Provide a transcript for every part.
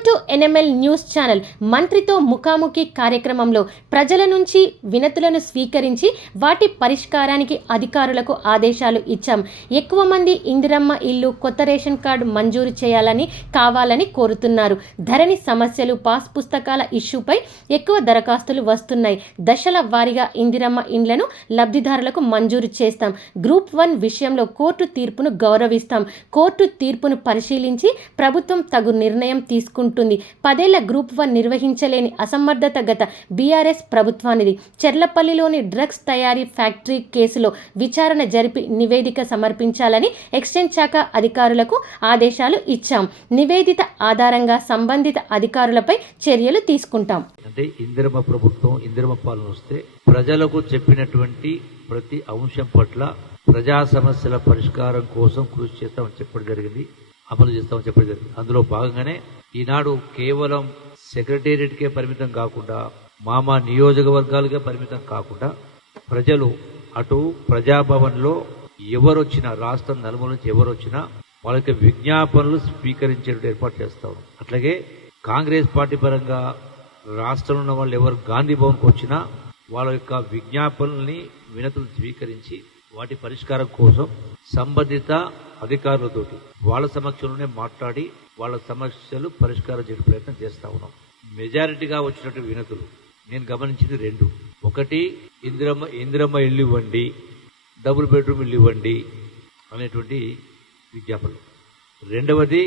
Welcome to NML news channel. మంత్రితో ముఖాముఖి కార్యక్రమంలో ప్రజల నుంచి వినతులను స్వీకరించి వాటి పరిష్కారానికి అధికారులకు ఆదేశాలు ఇచ్చాం. ఎక్కువ మంది ఇందిరమ్మ ఇల్లు, కొత్త రేషన్ కార్డు మంజూరు చేయాలని కావాలని కోరుతున్నారు. ధరణి సమస్యలు, పాస్ పుస్తకాల ఇష్యూపై ఎక్కువ దరఖాస్తులు వస్తున్నాయి. దశల వారీగా ఇందిరమ్మ ఇండ్లను లబ్ధిదారులకు మంజూరు చేస్తాం. గ్రూప్ 1 విషయంలో కోర్టు తీర్పును గౌరవిస్తాం. కోర్టు తీర్పును పరిశీలించి ప్రభుత్వం తగు నిర్ణయం తీసుకుంటుంది. 10 ఏళ్ల గ్రూప్ 1 నిర్వహించలేని అసమర్థత గత బీఆర్ఎస్ ప్రభుత్వానిది. చెర్లపల్లిలోని డ్రగ్స్ తయారీ ఫ్యాక్టరీ కేసులో విచారణ జరిపి నివేదిక సమర్పించాలని ఎక్సైజ్ శాఖ అధికారులకు ఆదేశాలు ఇచ్చాం. నివేదిక ఆధారంగా సంబంధిత అధికారులపై చర్యలు తీసుకుంటాం. అంటే ఇందిరమ్మ ప్రభుత్వం, ఇందిరమ్మ పాలన వస్తే ప్రజలకు చెప్పినటువంటి ప్రతి అంశం పట్ల ప్రజా సమస్యల పరిష్కారం కోసం కృషి చేస్తామని చెప్పడం జరిగింది, అమలు చేస్తామని చెప్పడం జరిగింది. అందులో భాగంగానే ఈనాడు కేవలం సెక్రటేరియట్కే పరిమితం కాకుండా, మామా నియోజకవర్గాలుగా పరిమితం కాకుండా, ప్రజలు అటు ప్రజాభవన్లో ఎవరొచ్చినా, రాష్ట్రం నలుమూల నుంచి ఎవరొచ్చినా వాళ్ళకి విజ్ఞాపనలు స్వీకరించే ఏర్పాటు చేస్తాం. అట్లాగే కాంగ్రెస్ పార్టీ పరంగా రాష్ట్రంలో ఉన్న వాళ్ళు ఎవరు గాంధీ భవన్కి వచ్చినా వాళ్ళ యొక్క విజ్ఞాపనల్ని, వినతులు స్వీకరించి వాటి పరిష్కారం కోసం సంబంధిత అధికారులతోటి వాళ్ళ సమక్షంలోనే మాట్లాడి వాళ్ళ సమస్యలు పరిష్కారం చేసే ప్రయత్నం చేస్తా ఉన్నాం. మెజారిటీగా వచ్చినట్టు వినతులు నేను గమనించింది 2. ఒకటి, ఇందిరమ్మ ఇల్లు ఇవ్వండి, డబుల్ బెడ్రూమ్ ఇల్లు ఇవ్వండి అనేటువంటి విజ్ఞాపనలు. రెండవది,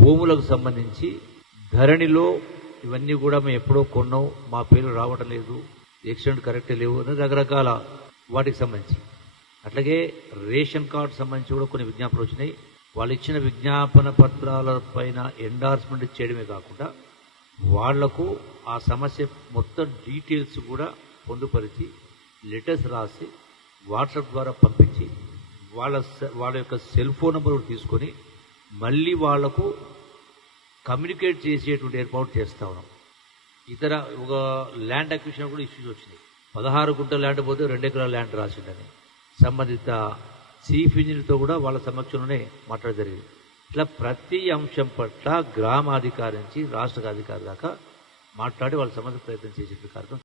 భూములకు సంబంధించి ధరణిలో ఇవన్నీ కూడా మేము ఎప్పుడో కొన్నాం, మా పేరు రావటం లేదు, ఎక్స్టెంట్ కరెక్టే లేవు అని రకరకాల వాటికి సంబంధించి. అట్లాగే రేషన్ కార్డు సంబంధించి కూడా కొన్ని విజ్ఞాపనలు వచ్చినాయి. వాళ్ళు ఇచ్చిన విజ్ఞాపన పత్రాల పైన ఎండార్స్మెంట్ చేయడమే కాకుండా వాళ్లకు ఆ సమస్య మొత్తం డీటెయిల్స్ కూడా పొందుపరిచి లెటర్స్ రాసి వాట్సాప్ ద్వారా పంపించి వాళ్ళ యొక్క సెల్ ఫోన్ నెంబర్ తీసుకొని మళ్ళీ వాళ్లకు కమ్యూనికేట్ చేసేటువంటి ఏర్పాటు చేస్తా ఉన్నాం. ఇతర ఒక ల్యాండ్ అక్విజిషన్ కూడా ఇష్యూస్ వచ్చినాయి. 16 గుంటల ల్యాండ్ పోతే 2 ఎకరాల ల్యాండ్ రాసిండని సంబంధిత చీఫ్ ఇంజనీర్తో కూడా వాళ్ళ సమక్షంలోనే మాట్లాడడం జరిగింది. ఇట్లా ప్రతి అంశం పట్ల గ్రామాధికారి నుంచి రాష్ట్ర అధికారి దాకా మాట్లాడి వాళ్ళ సమస్య ప్రయత్నం చేసే కార్యక్రమం